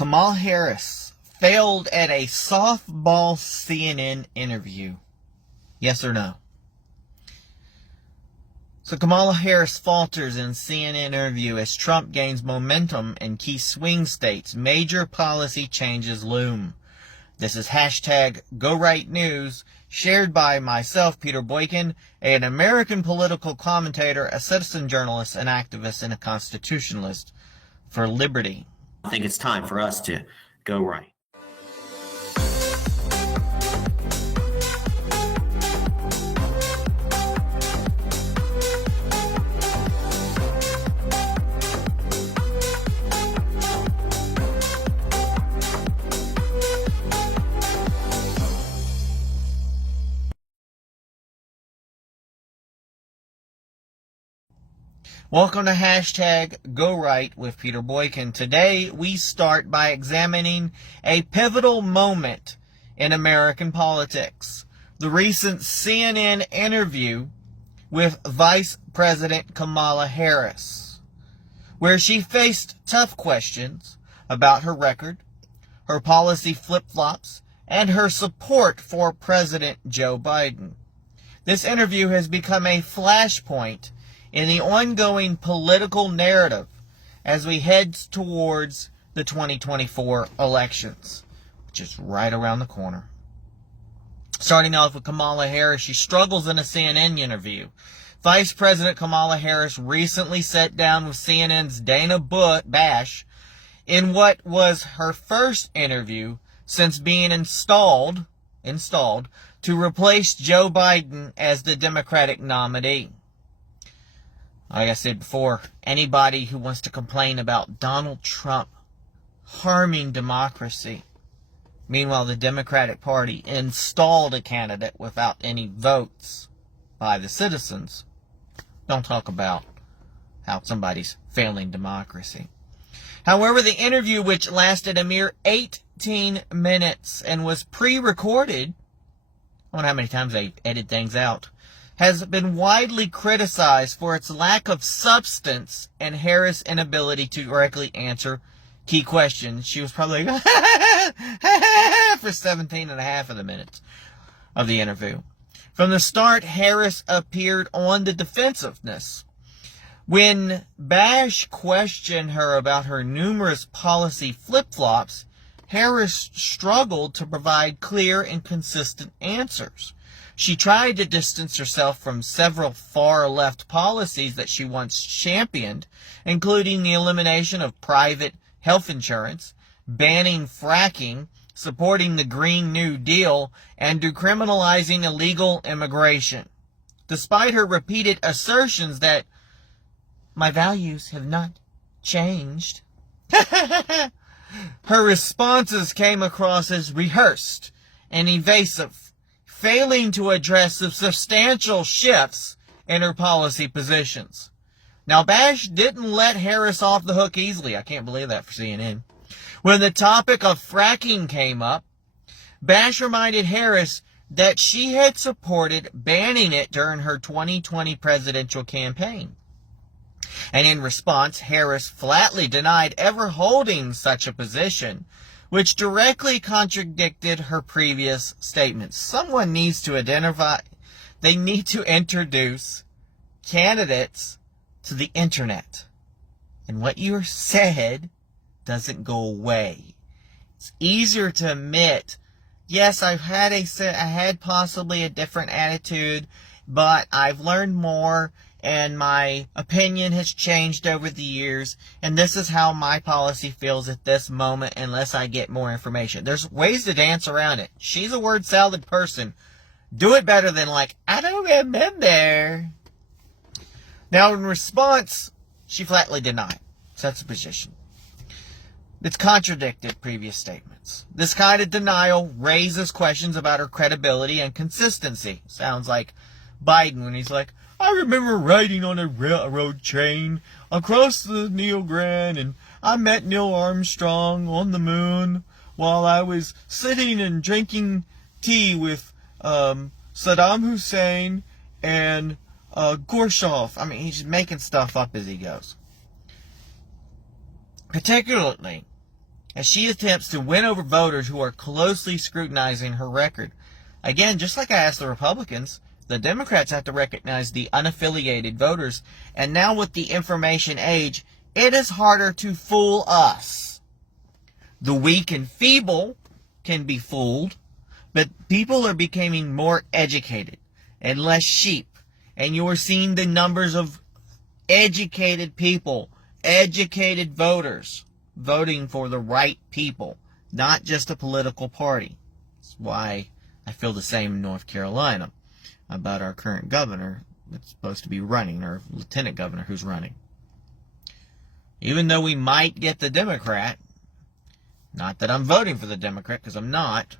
Kamala Harris failed at a softball CNN interview. Yes or no? So Kamala Harris falters in CNN interview as Trump gains momentum in key swing states. Major policy changes loom. This is hashtag #GoRightNews, shared by myself, Peter Boykin, an American political commentator, a citizen journalist, an activist, and a constitutionalist for liberty. I think it's time for us to go right. Welcome to hashtag #GoRight with Peter Boykin. Today we start by examining a pivotal moment in American politics. The recent CNN interview with Vice President Kamala Harris, where she faced tough questions about her record, her policy flip-flops, and her support for President Joe Biden. This interview has become a flashpoint in the ongoing political narrative as we head towards the 2024 elections, which is right around the corner. Starting off with Kamala Harris, she struggles in a CNN interview. Vice President Kamala Harris recently sat down with CNN's Dana Bash in what was her first interview since being installed to replace Joe Biden as the Democratic nominee. Like I said before, anybody who wants to complain about Donald Trump harming democracy, meanwhile the Democratic Party installed a candidate without any votes by the citizens, don't talk about how somebody's failing democracy. However, the interview, which lasted a mere 18 minutes and was pre-recorded, I wonder how many times they edit things out, has been widely criticized for its lack of substance and Harris' inability to directly answer key questions. She was probably like, for 17 and a half of the minutes of the interview. From the start, Harris appeared on the defensiveness. When Bash questioned her about her numerous policy flip-flops, Harris struggled to provide clear and consistent answers. She tried to distance herself from several far-left policies that she once championed, including the elimination of private health insurance, banning fracking, supporting the Green New Deal, and decriminalizing illegal immigration. Despite her repeated assertions that my values have not changed, her responses came across as rehearsed and evasive, failing to address the substantial shifts in her policy positions. Now, Bash didn't let Harris off the hook easily. I can't believe that for CNN. When the topic of fracking came up, Bash reminded Harris that she had supported banning it during her 2020 presidential campaign. And in response, Harris flatly denied ever holding such a position, which directly contradicted her previous statements. Someone needs to they need to introduce candidates to the internet. And what you said doesn't go away. It's easier to admit, yes, I had possibly a different attitude, but I've learned more, and my opinion has changed over the years, and this is how my policy feels at this moment unless I get more information. There's ways to dance around it. She's a word salad person. Do it better than like, I don't remember. Now, in response, she flatly denied such a position. It's contradicted previous statements. This kind of denial raises questions about her credibility and consistency. Sounds like Biden when he's like, I remember riding on a railroad train across the Rio Grande, and I met Neil Armstrong on the moon while I was sitting and drinking tea with Saddam Hussein and Gorbachev. I mean, he's making stuff up as he goes. Particularly as she attempts to win over voters who are closely scrutinizing her record. Again, just like I asked the Republicans, the Democrats have to recognize the unaffiliated voters. And now with the information age, it is harder to fool us. The weak and feeble can be fooled, but people are becoming more educated and less sheep. And you are seeing the numbers of educated people, educated voters, voting for the right people, not just a political party. That's why I feel the same in North Carolina about our current governor that's supposed to be running, or lieutenant governor who's running. Even though we might get the Democrat, not that I'm voting for the Democrat, because I'm not,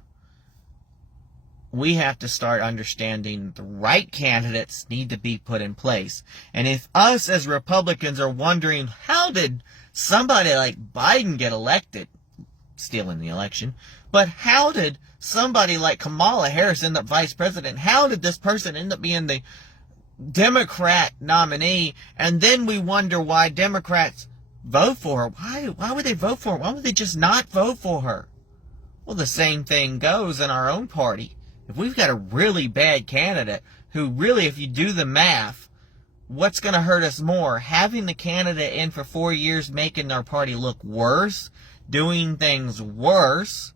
we have to start understanding the right candidates need to be put in place. And if us as Republicans are wondering, how did somebody like Biden get elected, stealing the election, but how did somebody like Kamala Harris end up vice president? How did this person end up being the Democrat nominee? And then we wonder why Democrats vote for her. Why would they vote for her? Why would they just not vote for her? Well, the same thing goes in our own party. If we've got a really bad candidate who really, if you do the math, what's going to hurt us more? Having the candidate in for 4 years making our party look worse, doing things worse,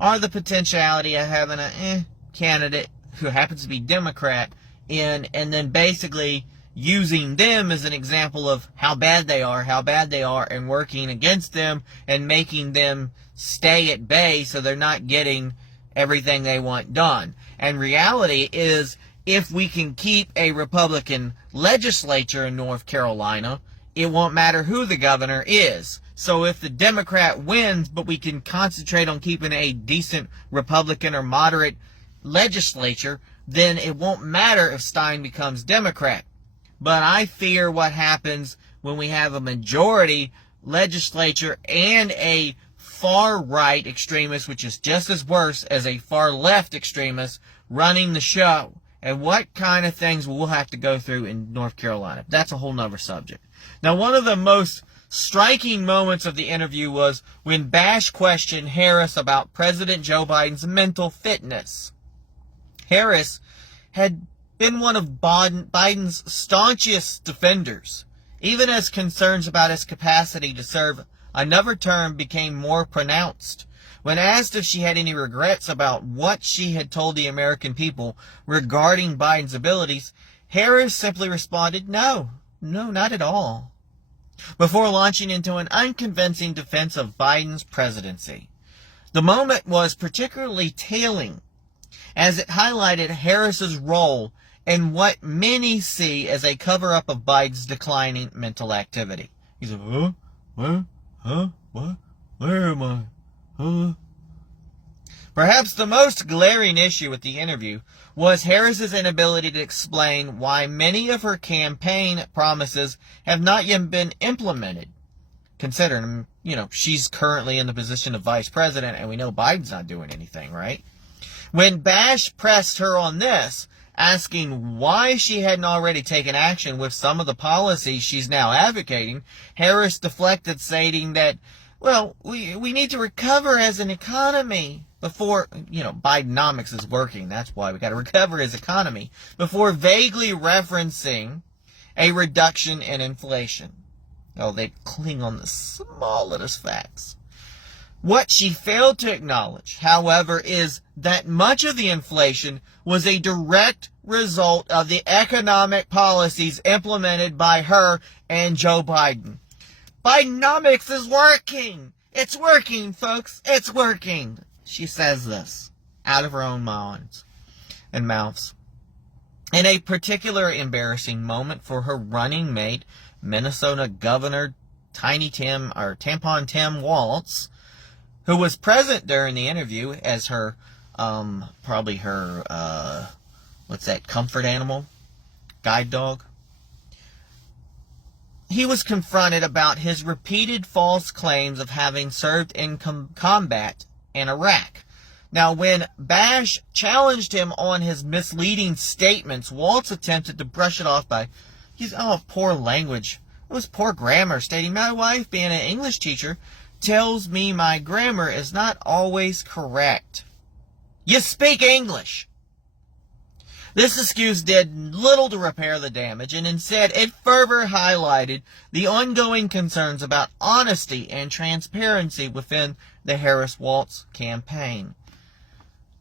or the potentiality of having a candidate who happens to be Democrat in, and then basically using them as an example of how bad they are, and working against them and making them stay at bay so they're not getting everything they want done. And reality is, if we can keep a Republican legislature in North Carolina, it won't matter who the governor is. So if the Democrat wins, but we can concentrate on keeping a decent Republican or moderate legislature, then it won't matter if Stein becomes Democrat. But I fear what happens when we have a majority legislature and a far-right extremist, which is just as worse as a far-left extremist, running the show. And what kind of things we'll have to go through in North Carolina. That's a whole nother subject. Now, one of the most striking moments of the interview was when Bash questioned Harris about President Joe Biden's mental fitness. Harris had been one of Biden's staunchest defenders, even as concerns about his capacity to serve another term became more pronounced. When asked if she had any regrets about what she had told the American people regarding Biden's abilities, Harris simply responded, no, not at all, before launching into an unconvincing defense of Biden's presidency. The moment was particularly telling, as it highlighted Harris's role in what many see as a cover-up of Biden's declining mental activity. He said, what? Where am I? Perhaps the most glaring issue with the interview was Harris's inability to explain why many of her campaign promises have not yet been implemented. Considering, she's currently in the position of vice president and we know Biden's not doing anything, right? When Bash pressed her on this, asking why she hadn't already taken action with some of the policies she's now advocating, Harris deflected, stating that, well, we need to recover as an economy before, Bidenomics is working. That's why we got to recover as economy, before vaguely referencing a reduction in inflation. Oh, they cling on the smallest facts. What she failed to acknowledge, however, is that much of the inflation was a direct result of the economic policies implemented by her and Joe Biden. Bidenomics is working. It's working, folks. It's working. She says this out of her own mouths. In a particular embarrassing moment for her running mate, Minnesota Governor Tampon Tim Walz, who was present during the interview as her, probably her, comfort animal? Guide dog? He was confronted about his repeated false claims of having served in combat in Iraq. Now, when Bash challenged him on his misleading statements, Waltz attempted to brush it off by, poor language. It was poor grammar, stating, my wife, being an English teacher, tells me my grammar is not always correct. You speak English. This excuse did little to repair the damage, and instead it further highlighted the ongoing concerns about honesty and transparency within the Harris-Walz campaign.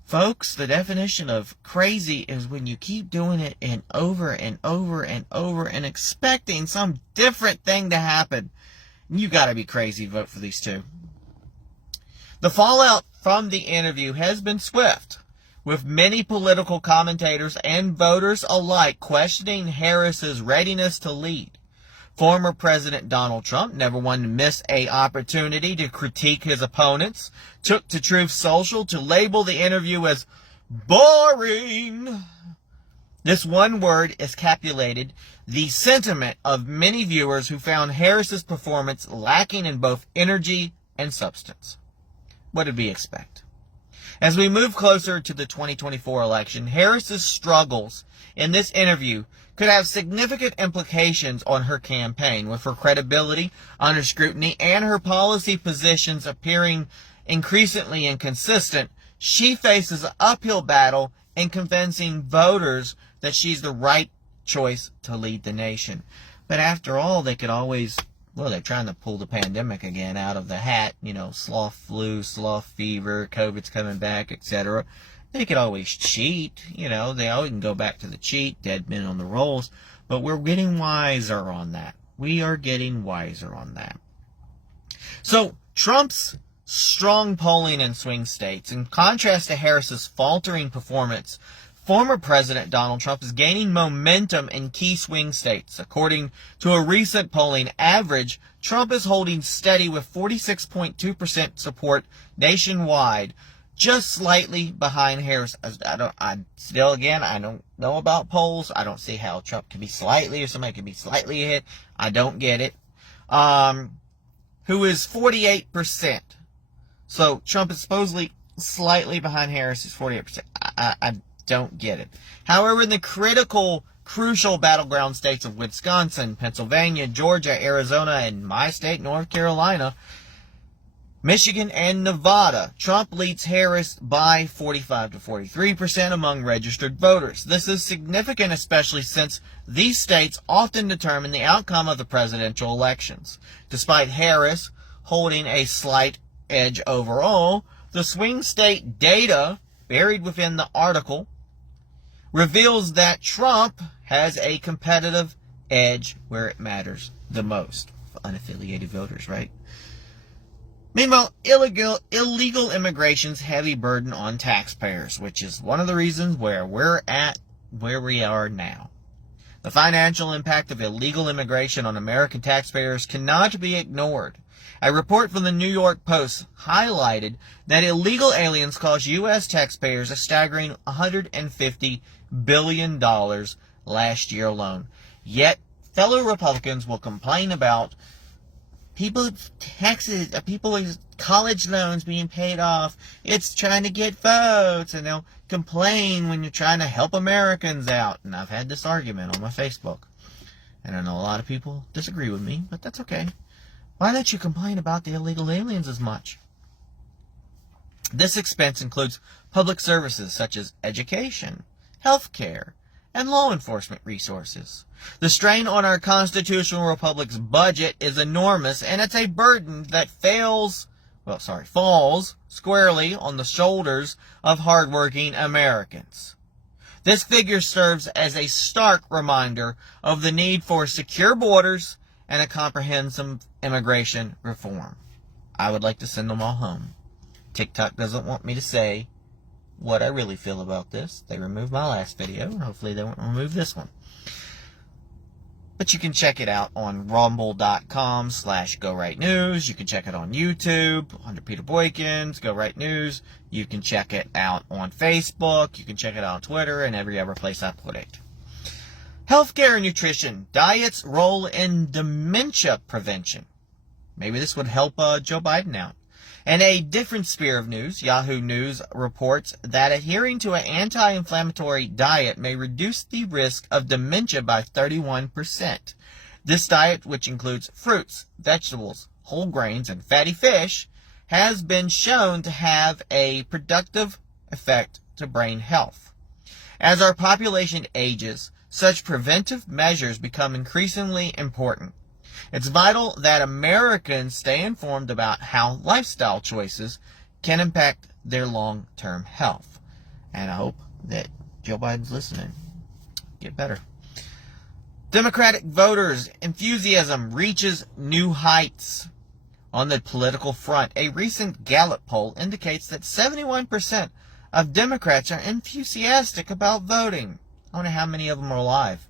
Folks, the definition of crazy is when you keep doing it and over and over and over and expecting some different thing to happen. You gotta be crazy to vote for these two. The fallout from the interview has been swift, with many political commentators and voters alike questioning Harris's readiness to lead. Former President Donald Trump, never one to miss an opportunity to critique his opponents, took to Truth Social to label the interview as boring. This one word encapsulated the sentiment of many viewers who found Harris's performance lacking in both energy and substance. What did we expect? As we move closer to the 2024 election, Harris's struggles in this interview could have significant implications on her campaign, with her credibility under scrutiny and her policy positions appearing increasingly inconsistent. She faces an uphill battle in convincing voters that she's the right choice to lead the nation. But after all, they could always, well, they're trying to pull the pandemic again out of the hat, sloth flu, sloth fever, COVID's coming back, etc. They could always cheat, they always can go back to the cheat, dead men on the rolls, but we're getting wiser on that. We are getting wiser on that. So, Trump's strong polling in swing states, in contrast to Harris's faltering performance, former President Donald Trump is gaining momentum in key swing states. According to a recent polling average, Trump is holding steady with 46.2% support nationwide, just slightly behind Harris. I don't know about polls. I don't see how Trump can be slightly, or somebody can be slightly ahead. I don't get it. Who is 48%. So Trump is supposedly slightly behind Harris, is 48%. I don't get it. However, in the crucial battleground states of Wisconsin, Pennsylvania, Georgia, Arizona, and my state, North Carolina, Michigan, and Nevada, Trump leads Harris by 45 to 43% among registered voters. This is significant, especially since these states often determine the outcome of the presidential elections. Despite Harris holding a slight edge overall, the swing state data buried within the article reveals that Trump has a competitive edge where it matters the most. Unaffiliated voters, right? Meanwhile, illegal immigration's heavy burden on taxpayers, which is one of the reasons where we're at where we are now. The financial impact of illegal immigration on American taxpayers cannot be ignored. A report from the New York Post highlighted that illegal aliens cost U.S. taxpayers a staggering $150 billion last year alone. Yet, fellow Republicans will complain about people's taxes, people's college loans being paid off. It's trying to get votes, and they'll complain when you're trying to help Americans out. And I've had this argument on my Facebook. And I know a lot of people disagree with me, but that's okay. Why don't you complain about the illegal aliens as much? This expense includes public services such as education, health care, and law enforcement resources. The strain on our constitutional republic's budget is enormous, and it's a burden that falls squarely on the shoulders of hardworking Americans. This figure serves as a stark reminder of the need for secure borders and a comprehensive immigration reform. I would like to send them all home. TikTok doesn't want me to say what I really feel about this. They removed my last video, and hopefully they won't remove this one. But you can check it out on rumble.com/GoRightNews. You can check it on YouTube under Peter Boykin's Go Right News. You can check it out on Facebook. You can check it out on Twitter and every other place I put it. Healthcare and nutrition. Diet's role in dementia prevention. Maybe this would help Joe Biden out. In a different sphere of news, Yahoo News reports that adhering to an anti-inflammatory diet may reduce the risk of dementia by 31%. This diet, which includes fruits, vegetables, whole grains, and fatty fish has been shown to have a productive effect to brain health. As our population ages, such preventive measures become increasingly important. It's vital that Americans stay informed about how lifestyle choices can impact their long-term health. And I hope that Joe Biden's listening. Get better. Democratic voters' enthusiasm reaches new heights. On the political front, a recent Gallup poll indicates that 71% of Democrats are enthusiastic about voting. I wonder how many of them are alive.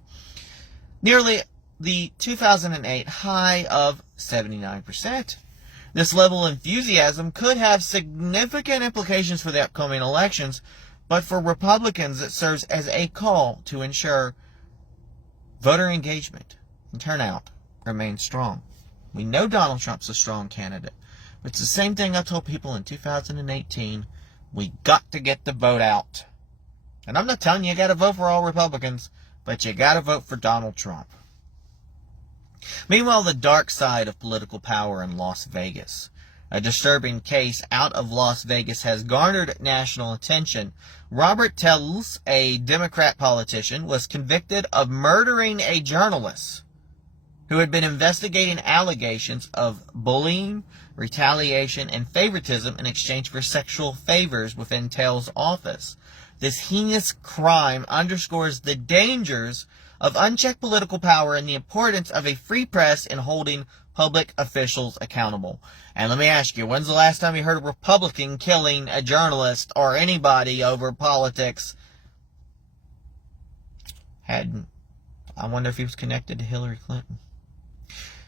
Nearly the 2008 high of 79%. This level of enthusiasm could have significant implications for the upcoming elections, but for Republicans it serves as a call to ensure voter engagement and turnout remains strong. We know Donald Trump's a strong candidate, but it's the same thing I told people in 2018. We got to get the vote out. And I'm not telling you got to vote for all Republicans, but you got to vote for Donald Trump. Meanwhile, the dark side of political power in Las Vegas. A disturbing case out of Las Vegas has garnered national attention. Robert Tells, a Democrat politician, was convicted of murdering a journalist who had been investigating allegations of bullying, retaliation, and favoritism in exchange for sexual favors within Tells' office. This heinous crime underscores the dangers of unchecked political power and the importance of a free press in holding public officials accountable. And let me ask you, when's the last time you heard a Republican killing a journalist or anybody over politics? I wonder if he was connected to Hillary Clinton.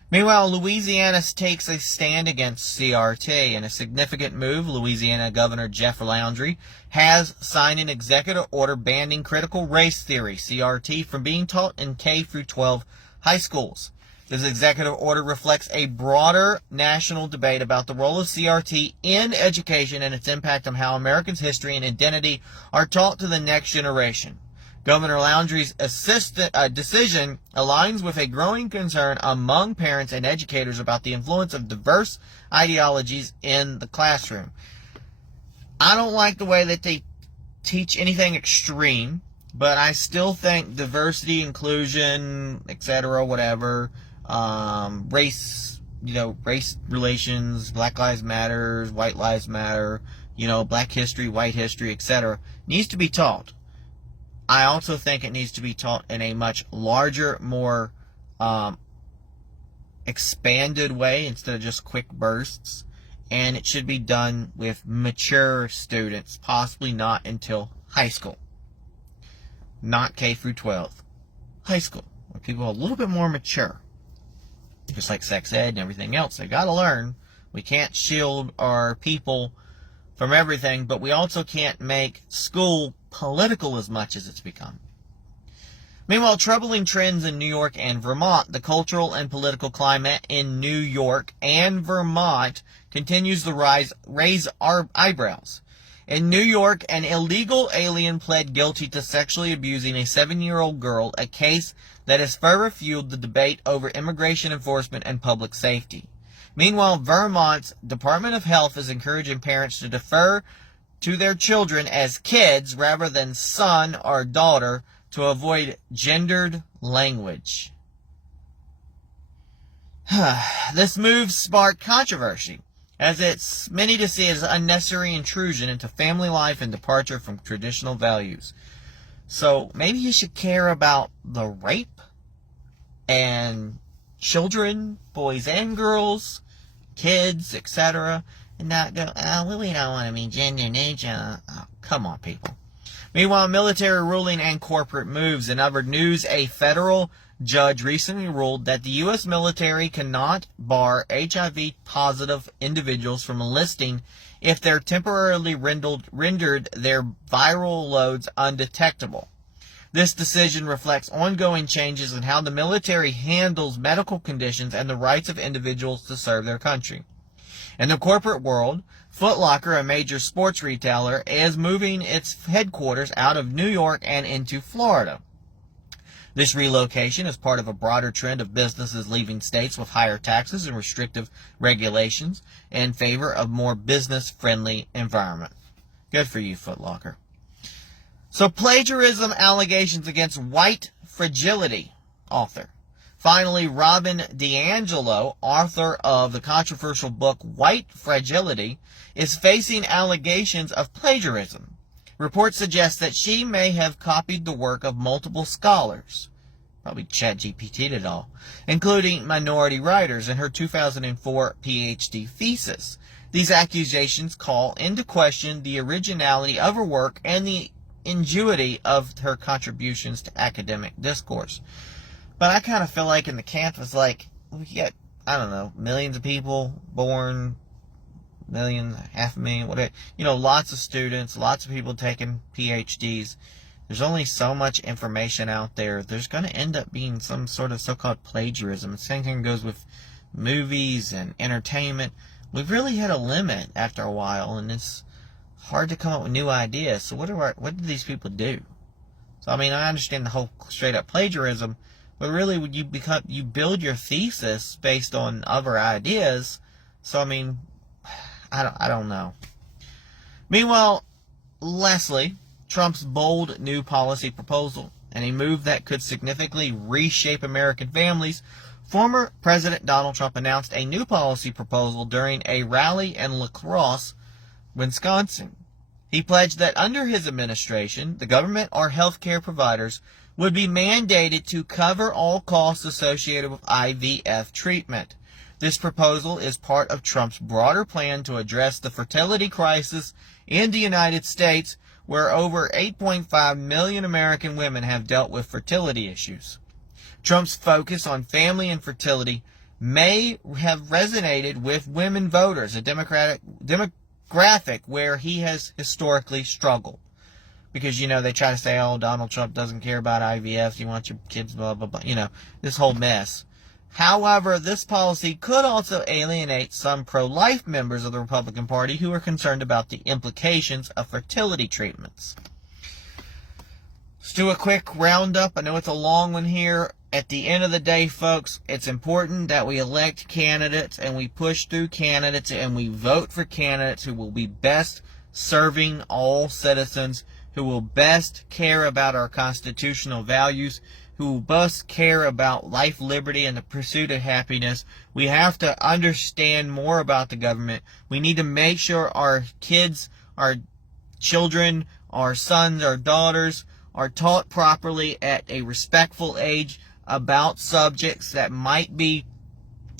Meanwhile, Louisiana takes a stand against CRT. In a significant move, Louisiana Governor Jeff Landry has signed an executive order banning critical race theory, CRT, from being taught in K-12 high schools. This executive order reflects a broader national debate about the role of CRT in education and its impact on how Americans' history and identity are taught to the next generation. Governor Landry's decision aligns with a growing concern among parents and educators about the influence of diverse ideologies in the classroom. I don't like the way that they teach anything extreme, but I still think diversity, inclusion, etc., whatever, race relations, Black Lives Matter, White Lives Matter, Black history, white history, etc., needs to be taught. I also think it needs to be taught in a much larger, more expanded way instead of just quick bursts. And it should be done with mature students, possibly not until high school. Not K-12. High school, where people are a little bit more mature. Just like sex ed and everything else. They got to learn. We can't shield our people from everything, but we also can't make school political as much as it's become. Meanwhile, troubling trends in New York and Vermont. The cultural and political climate in New York and Vermont continues to raise our eyebrows. In New York, an illegal alien pled guilty to sexually abusing a 7-year-old girl, a case that has further fueled the debate over immigration enforcement and public safety. Meanwhile, Vermont's Department of Health is encouraging parents to defer to their children as kids rather than son or daughter to avoid gendered language. This move sparked controversy, as it's many to see as unnecessary intrusion into family life and departure from traditional values. So maybe you should care about the rape and children, boys and girls, kids, etc., and not go, we don't want to be gender neutral. Oh, come on, people. Meanwhile, military ruling and corporate moves. In other news, a federal judge recently ruled that the U.S. military cannot bar HIV-positive individuals from enlisting if they're temporarily rendered their viral loads undetectable. This decision reflects ongoing changes in how the military handles medical conditions and the rights of individuals to serve their country. In the corporate world, Foot Locker, a major sports retailer, is moving its headquarters out of New York and into Florida. This relocation is part of a broader trend of businesses leaving states with higher taxes and restrictive regulations in favor of more business-friendly environment. Good for you, Foot Locker. So plagiarism allegations against white fragility, author. Finally, Robin DiAngelo, author of the controversial book White Fragility, is facing allegations of plagiarism. Reports suggest that she may have copied the work of multiple scholars, probably ChatGPT'd it all, including minority writers in her 2004 PhD thesis. These accusations call into question the originality of her work and the ingenuity of her contributions to academic discourse. But I kind of feel like in the camp it's like, we get, I don't know, millions of people born, million, 500,000, whatever. You know, lots of students, lots of people taking PhDs. There's only so much information out there. There's going to end up being some sort of so-called plagiarism. The same thing goes with movies and entertainment. We've really hit a limit after a while, and it's hard to come up with new ideas. So what do these people do? So I mean, I understand the whole straight up plagiarism, but really when you build your thesis based on other ideas. So I mean, I don't know. Meanwhile, Leslie, Trump's bold new policy proposal and a move that could significantly reshape American families, former President Donald Trump announced a new policy proposal during a rally in La Crosse, Wisconsin. He pledged that under his administration, the government or healthcare providers would be mandated to cover all costs associated with IVF treatment. This proposal is part of Trump's broader plan to address the fertility crisis in the United States, where over 8.5 million American women have dealt with fertility issues. Trump's focus on family and fertility may have resonated with women voters, a demographic where he has historically struggled. Because, you know, they try to say, oh, Donald Trump doesn't care about IVF, you want your kids, blah, blah, blah, you know, this whole mess. However, this policy could also alienate some pro-life members of the Republican Party who are concerned about the implications of fertility treatments. Let's do a quick roundup. I know it's a long one here. At the end of the day, folks, it's important that we elect candidates and we push through candidates and we vote for candidates who will be best serving all citizens, who will best care about our constitutional values, who best care about life, liberty, and the pursuit of happiness. We have to understand more about the government. We need to make sure our kids, our children, our sons, our daughters are taught properly at a respectful age about subjects that might be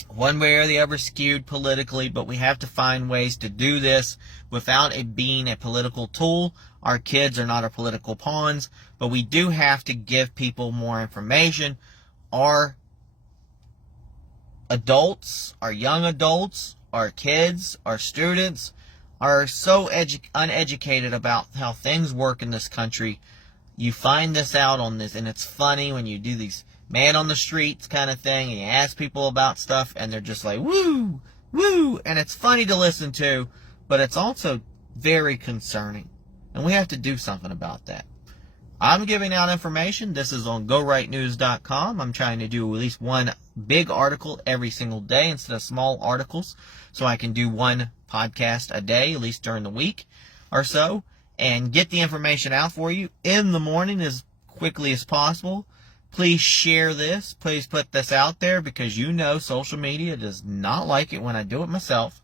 one way or the other skewed politically, but we have to find ways to do this without it being a political tool. Our kids are not our political pawns, but we do have to give people more information. Our adults, our young adults, our kids, our students are so uneducated about how things work in this country. You find this out on this, and it's funny when you do these man on the streets kind of thing, and you ask people about stuff, and they're just like, woo, woo, and it's funny to listen to, but it's also very concerning, and we have to do something about that. I'm giving out information. This is on GoRightNews.com. I'm trying to do at least one big article every single day instead of small articles, so I can do one podcast a day, at least during the week or so, and get the information out for you in the morning as quickly as possible. Please share this. Please put this out there, because you know social media does not like it when I do it myself.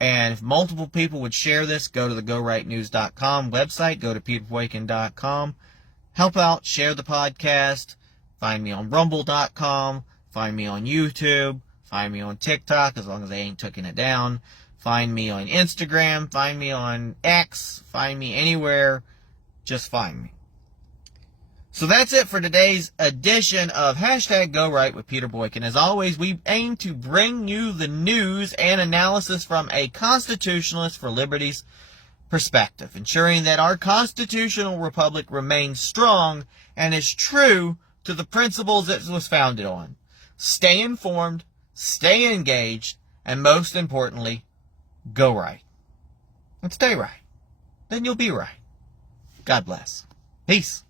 And if multiple people would share this, go to the GoRightNews.com website, go to PeterBoykin.com. Help out, share the podcast. Find me on Rumble.com. Find me on YouTube. Find me on TikTok, as long as they ain't taking it down. Find me on Instagram. Find me on X. Find me anywhere. Just find me. So that's it for today's edition of Hashtag Go Right with Peter Boykin. As always, we aim to bring you the news and analysis from a constitutionalist for liberty's perspective, ensuring that our constitutional republic remains strong and is true to the principles it was founded on. Stay informed, stay engaged, and most importantly, go right. And stay right. Then you'll be right. God bless. Peace.